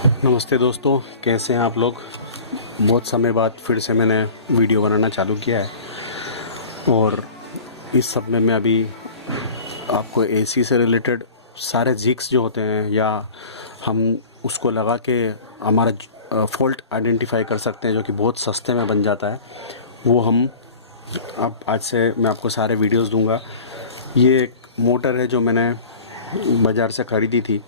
नमस्ते दोस्तों, कैसे हैं आप लोग। बहुत समय बाद फिर से मैंने वीडियो बनाना चालू किया है और इस सब में मैं अभी आपको एसी से रिलेटेड सारे जिक्स जो होते हैं या हम उसको लगा के हमारा फॉल्ट आइडेंटिफाई कर सकते हैं, जो कि बहुत सस्ते में बन जाता है, वो हम अब आज से मैं आपको सारे वीडियोस दूंगा। ये एक मोटर है जो मैंने बाज़ार से ख़रीदी थी,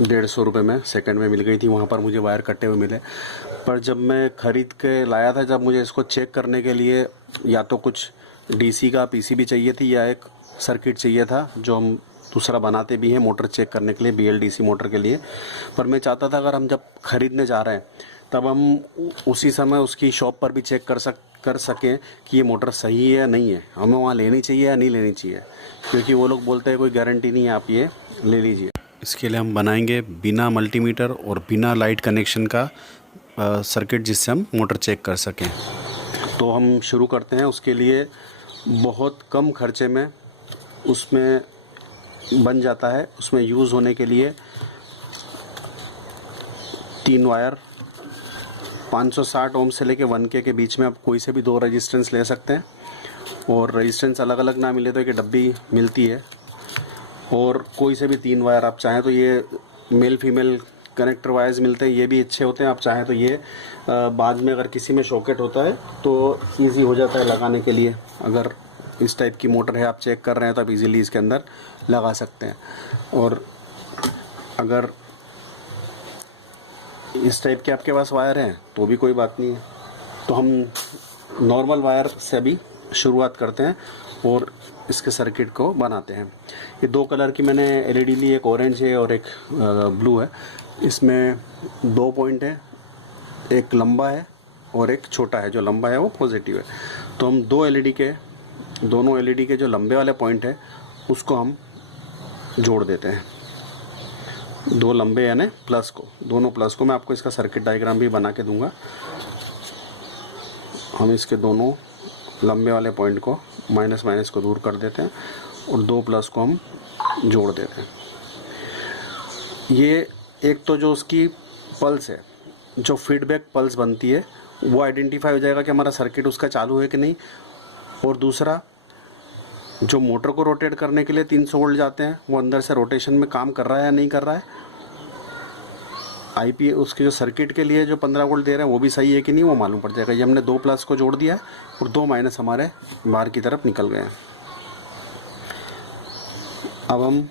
150 रुपये में सेकंड में मिल गई थी। वहाँ पर मुझे वायर कटे हुए मिले, पर जब मैं ख़रीद के लाया था, जब मुझे इसको चेक करने के लिए या तो कुछ डीसी का पीसीबी चाहिए थी या एक सर्किट चाहिए था जो हम दूसरा बनाते भी हैं मोटर चेक करने के लिए, बीएलडीसी मोटर के लिए। पर मैं चाहता था अगर हम जब ख़रीदने जा रहे हैं तब हम उसी समय उसकी शॉप पर भी चेक कर सकें कि ये मोटर सही है या नहीं है, हमें वहाँ लेनी चाहिए या नहीं लेनी चाहिए, क्योंकि वो लोग बोलते हैं कोई गारंटी नहीं है, आप ये ले लीजिए। इसके लिए हम बनाएंगे बिना मल्टीमीटर और बिना लाइट कनेक्शन का सर्किट, जिससे हम मोटर चेक कर सकें। तो हम शुरू करते हैं। उसके लिए बहुत कम खर्चे में उसमें बन जाता है। उसमें यूज़ होने के लिए 3 वायर 560 ओम से लेके 1K के बीच में आप कोई से भी 2 रेजिस्टेंस ले सकते हैं, और रेजिस्टेंस अलग अलग ना मिले तो एक डब्बी मिलती है, और कोई से भी 3 वायर आप चाहें तो ये मेल फीमेल कनेक्टर वायर्स मिलते हैं, ये भी अच्छे होते हैं। आप चाहें तो ये बाद में अगर किसी में शॉकेट होता है तो इजी हो जाता है लगाने के लिए। अगर इस टाइप की मोटर है, आप चेक कर रहे हैं, तो आप इजीली इसके अंदर लगा सकते हैं। और अगर इस टाइप के आपके पास वायर हैं तो भी कोई बात नहीं है। तो हम नॉर्मल वायर से भी शुरुआत करते हैं और इसके सर्किट को बनाते हैं। ये 2 कलर की मैंने एलईडी ली, एक ऑरेंज है और एक ब्लू है। इसमें 2 पॉइंट है, एक लंबा है और एक छोटा है। जो लंबा है वो पॉजिटिव है। तो हम दोनों एलईडी के जो लंबे वाले पॉइंट है उसको हम जोड़ देते हैं। 2 लंबे यानी प्लस को, दोनों प्लस को मैं आपको इसका सर्किट डायग्राम भी बना के दूंगा। हम इसके दोनों लंबे वाले पॉइंट को माइनस को दूर कर देते हैं और 2 प्लस को हम जोड़ देते हैं। ये एक तो जो उसकी पल्स है, जो फीडबैक पल्स बनती है, वो आइडेंटिफाई हो जाएगा कि हमारा सर्किट उसका चालू है कि नहीं। और दूसरा, जो मोटर को रोटेट करने के लिए 300 वोल्ट जाते हैं, वो अंदर से रोटेशन में काम कर रहा है या नहीं कर रहा है। आईपी उसके जो सर्किट के लिए जो 15 वोल्ट दे रहे हैं वो भी सही है कि नहीं, वो मालूम पड़ जाएगा। ये हमने 2 प्लस को जोड़ दिया है और 2 माइनस हमारे बाहर की तरफ निकल गए हैं। अब हम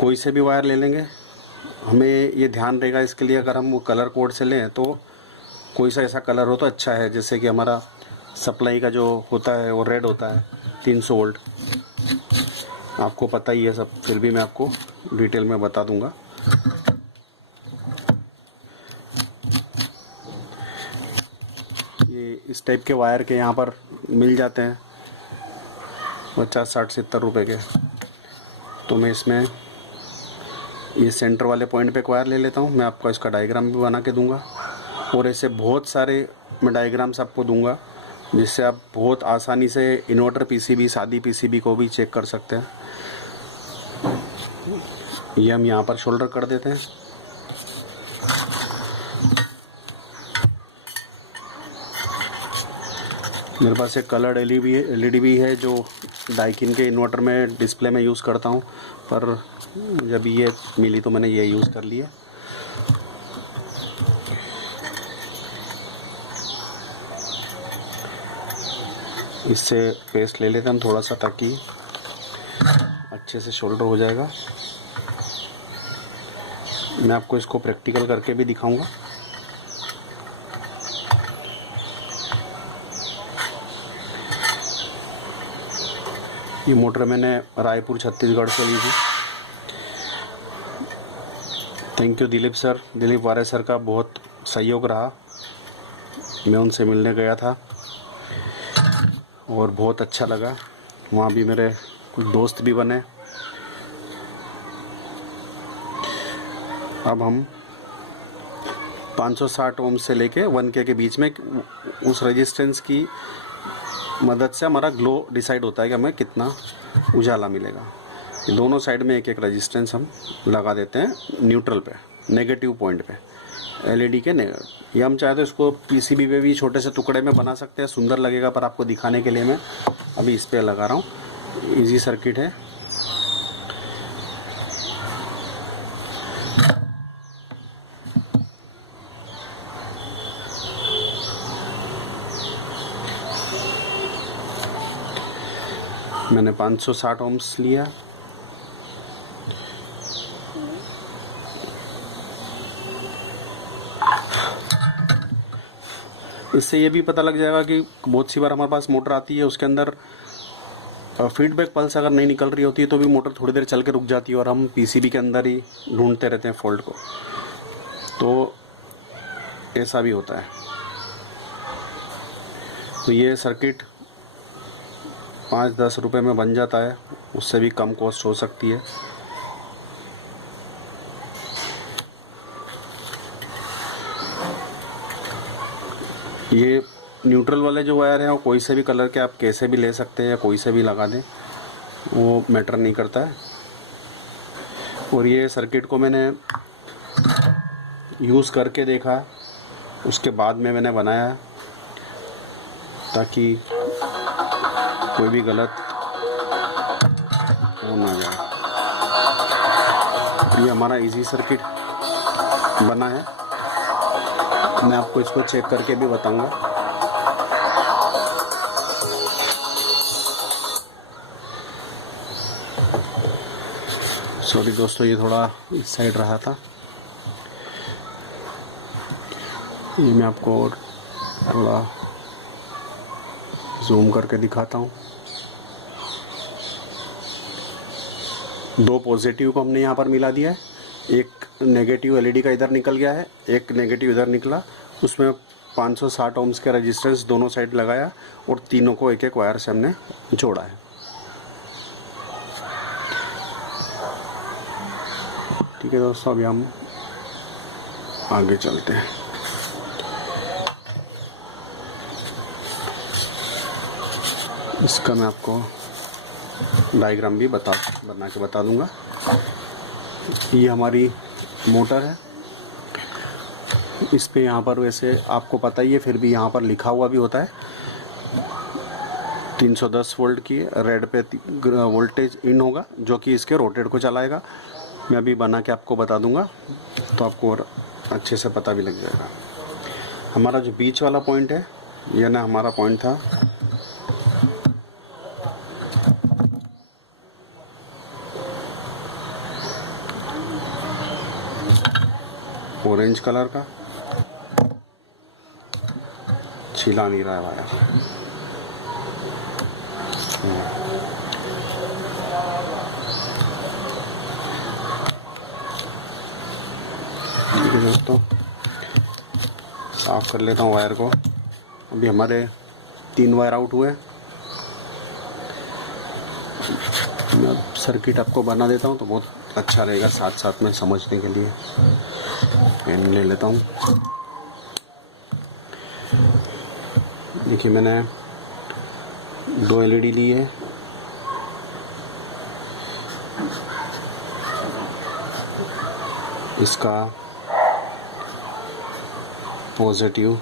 कोई से भी वायर ले लेंगे। हमें ये ध्यान रहेगा इसके लिए, अगर हम वो कलर कोड से लें तो कोई सा ऐसा कलर हो तो अच्छा है, जैसे कि हमारा सप्लाई का जो होता है वो रेड होता है, 300 वोल्ट। आपको पता ही है सब, फिर भी मैं आपको डिटेल में बता दूंगा। ये इस टाइप के वायर के यहाँ पर मिल जाते हैं 50, 60, 70 रुपये के। तो मैं इसमें ये सेंटर वाले पॉइंट पे एक वायर ले लेता हूँ। मैं आपको इसका डायग्राम भी बना के दूंगा, और ऐसे बहुत सारे मैं डायग्राम्स आपको दूंगा, जिससे आप बहुत आसानी से इन्वर्टर पीसीबी, सादी पीसीबी को भी चेक कर सकते हैं। ये हम यहाँ पर शोल्डर कर देते हैं। मेरे पास एक कलर्ड एलईडी भी है जो डाइकिन के इन्वर्टर में डिस्प्ले में यूज़ करता हूँ, पर जब ये मिली तो मैंने ये यूज़ कर लिया। इससे पेस्ट ले लेते हैं हम थोड़ा सा, ताकि अच्छे से शोल्डर हो जाएगा। मैं आपको इसको प्रैक्टिकल करके भी दिखाऊंगा। ये मोटर मैंने रायपुर छत्तीसगढ़ से ली थी। थैंक यू दिलीप वारे सर का बहुत सहयोग रहा। मैं उनसे मिलने गया था और बहुत अच्छा लगा। वहाँ भी मेरे कुछ दोस्त भी बने। अब हम 560 ओम से लेके 1K के बीच में उस रेजिस्टेंस की मदद से हमारा ग्लो डिसाइड होता है कि हमें कितना उजाला मिलेगा। दोनों साइड में एक एक रेजिस्टेंस हम लगा देते हैं न्यूट्रल पे, नेगेटिव पॉइंट पे एलईडी के ये हम चाहे तो इसको पीसीबी पे भी छोटे से टुकड़े में बना सकते हैं, सुंदर लगेगा, पर आपको दिखाने के लिए मैं अभी इस पे लगा रहा हूँ। इजी सर्किट है। मैंने 560 ओम्स लिया। इससे ये भी पता लग जाएगा कि बहुत सी बार हमारे पास मोटर आती है, उसके अंदर फीडबैक पल्स अगर नहीं निकल रही होती है तो भी मोटर थोड़ी देर चल के रुक जाती है और हम पीसीबी के अंदर ही ढूंढते रहते हैं फॉल्ट को, तो ऐसा भी होता है। तो ये सर्किट 5-10 रुपए में बन जाता है, उससे भी कम कॉस्ट हो सकती है। ये न्यूट्रल वाले जो वायर हैं वो कोई से भी कलर के आप कैसे भी ले सकते हैं या कोई से भी लगा दें, वो मैटर नहीं करता है। और ये सर्किट को मैंने यूज़ करके देखा, उसके बाद में मैंने बनाया ताकि कोई भी गलत हो ना जाए। ये हमारा इजी सर्किट बना है, मैं आपको इसको चेक करके भी बताऊंगा। सॉरी दोस्तों, ये थोड़ा इस साइड रहा था। ये मैं आपको और थोड़ा जूम करके दिखाता हूँ। 2 पॉजिटिव को हमने यहाँ पर मिला दिया है, एक नेगेटिव एलईडी का इधर निकल गया है, एक नेगेटिव इधर निकला, उसमें 560 ओम्स के रेजिस्टेंस दोनों साइड लगाया और तीनों को एक एक वायर से हमने जोड़ा है। ठीक है दोस्तों, अभी हम आगे चलते हैं। इसका मैं आपको डायग्राम भी बना के बता दूंगा। ये हमारी मोटर है, इस पे यहाँ पर वैसे आपको पता ही है, फिर भी यहाँ पर लिखा हुआ भी होता है 310 वोल्ट की रेड पे वोल्टेज इन होगा, जो कि इसके रोटेट को चलाएगा। मैं अभी बना के आपको बता दूंगा तो आपको और अच्छे से पता भी लग जाएगा। हमारा जो बीच वाला पॉइंट है, यह ना हमारा पॉइंट था ऑरेंज कलर का, छिला नहीं रहा है वायर। ठीक है दोस्तों, साफ कर लेता हूँ वायर को। अभी हमारे 3 वायर आउट हुए। मैं सर्किट आपको बना देता हूँ तो बहुत अच्छा रहेगा साथ साथ में समझने के लिए। पेन ले लेता हूँ। देखिए, मैंने 2 एलईडी ली है। इसका पॉजिटिव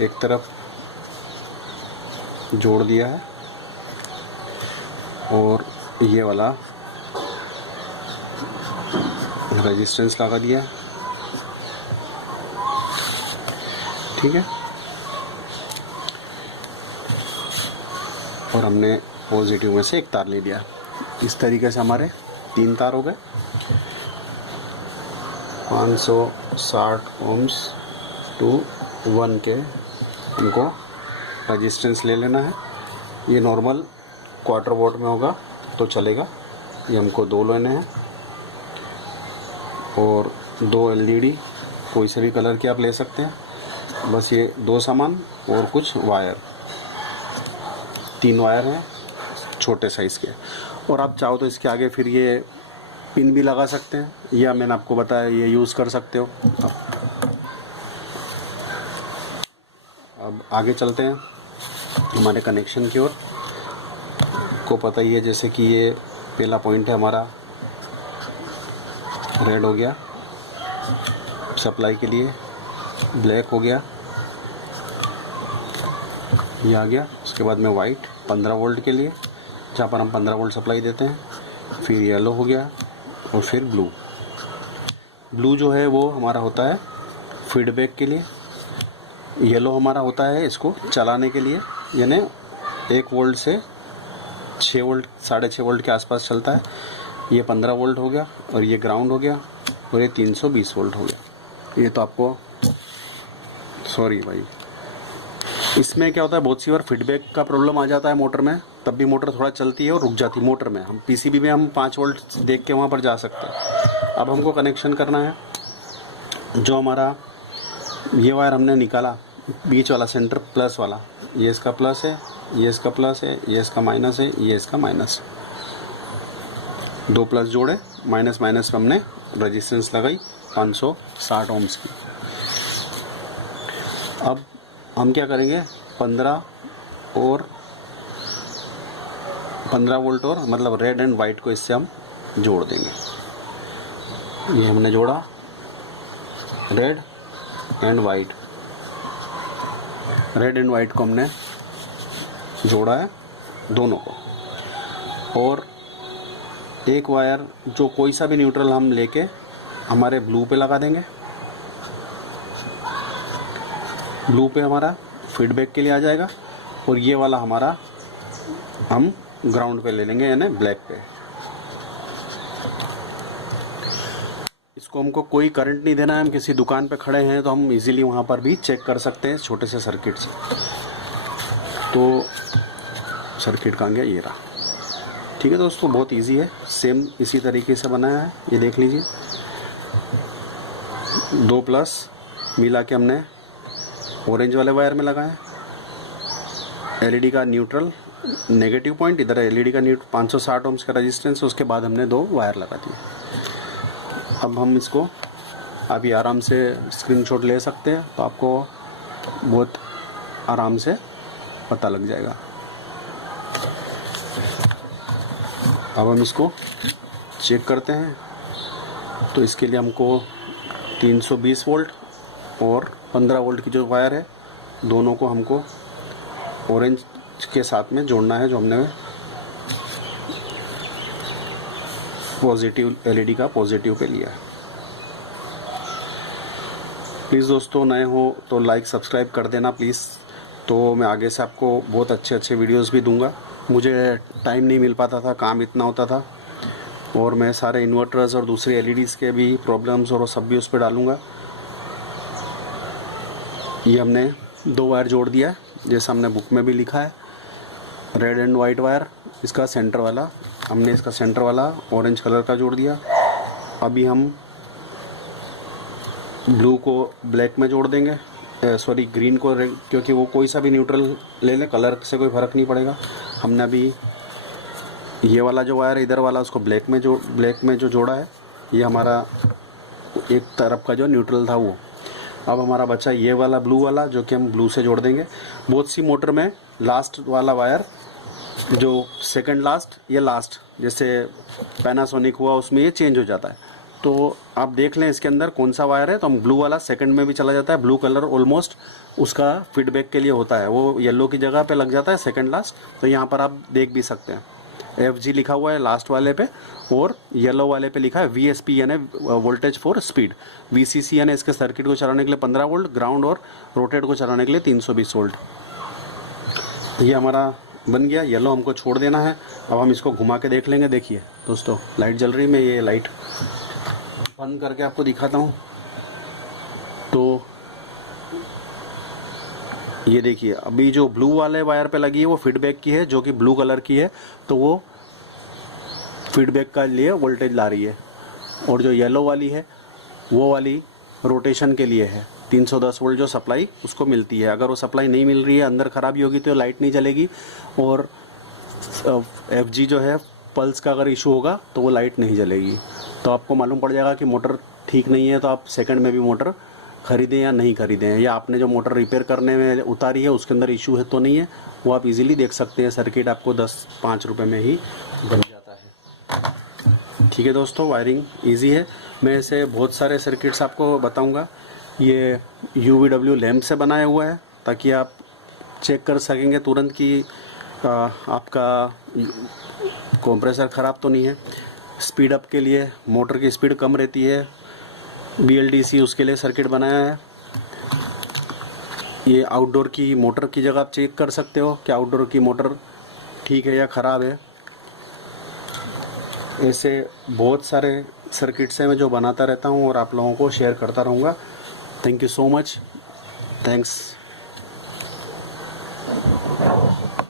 एक तरफ जोड़ दिया है और ये वाला रेजिस्टेंस लगा दिया। ठीक है, और हमने पॉजिटिव में से एक तार ले लिया। इस तरीके से हमारे 3 तार हो गए। 560 ओम्स टू 1 के हमको रेजिस्टेंस ले लेना है। ये नॉर्मल क्वार्टर वोल्ट में होगा तो चलेगा। ये हमको 2 लेने हैं और 2 एलईडी कोई से भी कलर के आप ले सकते हैं। बस ये 2 सामान और कुछ वायर, 3 वायर हैं छोटे साइज़ के। और आप चाहो तो इसके आगे फिर ये पिन भी लगा सकते हैं, या मैंने आपको बताया ये यूज़ कर सकते हो। आगे चलते हैं हमारे कनेक्शन की ओर। को पता ही है जैसे कि ये पहला पॉइंट है हमारा, रेड हो गया सप्लाई के लिए, ब्लैक हो गया, ये आ गया। उसके बाद में वाइट 15 वोल्ट के लिए, जहाँ पर हम 15 वोल्ट सप्लाई देते हैं। फिर येलो हो गया और फिर ब्लू। ब्लू जो है वो हमारा होता है फीडबैक के लिए, येलो हमारा होता है इसको चलाने के लिए, यानी 1 वोल्ट से 6 वोल्ट 6.5 वोल्ट के आसपास चलता है। ये 15 वोल्ट हो गया और ये ग्राउंड हो गया और ये 320 वोल्ट हो गया। ये तो आपको सॉरी भाई, इसमें क्या होता है बहुत सी बार फीडबैक का प्रॉब्लम आ जाता है मोटर में, तब भी मोटर थोड़ा चलती है और रुक जाती है। मोटर में हम पीसीबी में हम 5 वोल्ट देख के वहाँ पर जा सकते हैं। अब हमको कनेक्शन करना है, जो हमारा ये वायर हमने निकाला बीच वाला सेंटर प्लस वाला, ये इसका प्लस है, ये इसका प्लस है, ये इसका माइनस है, ये इसका माइनस है। 2 प्लस जोड़े, माइनस माइनस में हमने रेजिस्टेंस लगाई 560 ओम्स की। अब हम क्या करेंगे 15 वोल्ट और मतलब रेड एंड वाइट को इससे हम जोड़ देंगे। ये हमने जोड़ा red and white, red and white को हमने जोड़ा है दोनों को। और एक वायर जो कोई सा भी न्यूट्रल हम लेके हमारे ब्लू पे लगा देंगे। ब्लू पे हमारा फीडबैक के लिए आ जाएगा और ये वाला हमारा हम ग्राउंड पे ले लेंगे, यानी ब्लैक पे। इसको हमको कोई करंट नहीं देना है, हम किसी दुकान पे खड़े हैं तो हम इजीली वहाँ पर भी चेक कर सकते हैं इस छोटे से सर्किट से। तो सर्किट कहाँ गया, ये रहा। ठीक है दोस्तों, बहुत इजी है, सेम इसी तरीके से बनाया है। ये देख लीजिए 2 प्लस मिला के हमने ऑरेंज वाले वायर में लगाया, एलईडी का न्यूट्रल नेगेटिव पॉइंट, इधर एलईडी का न्यूट्रल 560 ओम्स का रेजिस्टेंस। उसके बाद हमने 2 वायर लगा दिए। अब हम इसको अभी आराम से स्क्रीनशॉट ले सकते हैं, तो आपको बहुत आराम से पता लग जाएगा। अब हम इसको चेक करते हैं, तो इसके लिए हमको 320 वोल्ट और 15 वोल्ट की जो वायर है दोनों को हमको ऑरेंज के साथ में जोड़ना है, जो हमने पॉजिटिव एलईडी का पॉजिटिव पे लिया है। प्लीज़ दोस्तों, नए हो तो लाइक सब्सक्राइब कर देना प्लीज़। तो मैं आगे से आपको बहुत अच्छे वीडियोस भी दूंगा। मुझे टाइम नहीं मिल पाता था, काम इतना होता था, और मैं सारे इन्वर्टर्स और दूसरे एलईडीज़ के भी प्रॉब्लम्स और सब भी उस पर डालूँगा। ये हमने 2 वायर जोड़ दिया है, जैसा हमने बुक में भी लिखा है, रेड एंड वाइट वायर। इसका सेंटर वाला हमने इसका सेंटर वाला ऑरेंज कलर का जोड़ दिया। अभी हम ब्लू को ब्लैक में जोड़ देंगे, सॉरी ग्रीन को, क्योंकि वो कोई सा भी न्यूट्रल ले ले, कलर से कोई फ़र्क नहीं पड़ेगा। हमने अभी ये वाला जो वायर है इधर वाला, उसको ब्लैक में जो जोड़ा है, ये हमारा एक तरफ का जो न्यूट्रल था वो। अब हमारा बचा ये वाला ब्लू वाला, जो कि हम ब्लू से जोड़ देंगे। बहुत सी मोटर में लास्ट वाला वायर, जो सेकंड लास्ट या लास्ट, जैसे पैनासोनिक हुआ उसमें ये चेंज हो जाता है। तो आप देख लें इसके अंदर कौन सा वायर है, तो हम ब्लू वाला सेकंड में भी चला जाता है। ब्लू कलर ऑलमोस्ट उसका फीडबैक के लिए होता है, वो येलो की जगह पे लग जाता है सेकंड लास्ट। तो यहाँ पर आप देख भी सकते हैं FG लिखा हुआ है लास्ट वाले पे, और येलो वाले पे लिखा है VSP यानी वोल्टेज फॉर स्पीड। VCC यानी इसके सर्किट को चलाने के लिए 15 वोल्ट, ग्राउंड और रोटेट को चलाने के लिए 320 वोल्ट। ये हमारा बन गया। येलो हमको छोड़ देना है। अब हम इसको घुमा के देख लेंगे। देखिए दोस्तों, लाइट जल रही है। मैं ये लाइट बंद करके आपको दिखाता हूँ। तो ये देखिए, अभी जो ब्लू वाले वायर पे लगी है वो फीडबैक की है, जो कि ब्लू कलर की है, तो वो फीडबैक का लिए वोल्टेज ला रही है। और जो येलो वाली है वो वाली रोटेशन के लिए है। 310 वोल्ट जो सप्लाई उसको मिलती है। अगर वो सप्लाई नहीं मिल रही है, अंदर ख़राबी होगी तो लाइट नहीं जलेगी। और FG जो है पल्स का अगर इशू होगा तो वो लाइट नहीं जलेगी। तो आपको मालूम पड़ जाएगा कि मोटर ठीक नहीं है, तो आप सेकंड में भी मोटर ख़रीदें या नहीं ख़रीदें, या आपने जो मोटर रिपेयर करने में उतारी है उसके अंदर इशू है तो नहीं है, वो आप इजीली देख सकते हैं। सर्किट आपको 10-5 रुपये में ही बन जाता है। ठीक है दोस्तों, वायरिंग इजी है। मैं ऐसे बहुत सारे सर्किट्स आपको बताऊंगा। ये UVW लैम्प से बनाया हुआ है ताकि आप चेक कर सकेंगे तुरंत कि आपका कंप्रेसर ख़राब तो नहीं है। स्पीड अप के लिए, मोटर की स्पीड कम रहती है, BLDC उसके लिए सर्किट बनाया है। ये आउटडोर की मोटर की जगह आप चेक कर सकते हो कि आउटडोर की मोटर ठीक है या ख़राब है। ऐसे बहुत सारे सर्किट्स हैं मैं जो बनाता रहता हूँ और आप लोगों को शेयर करता रहूँगा। Thank you so much, thanks.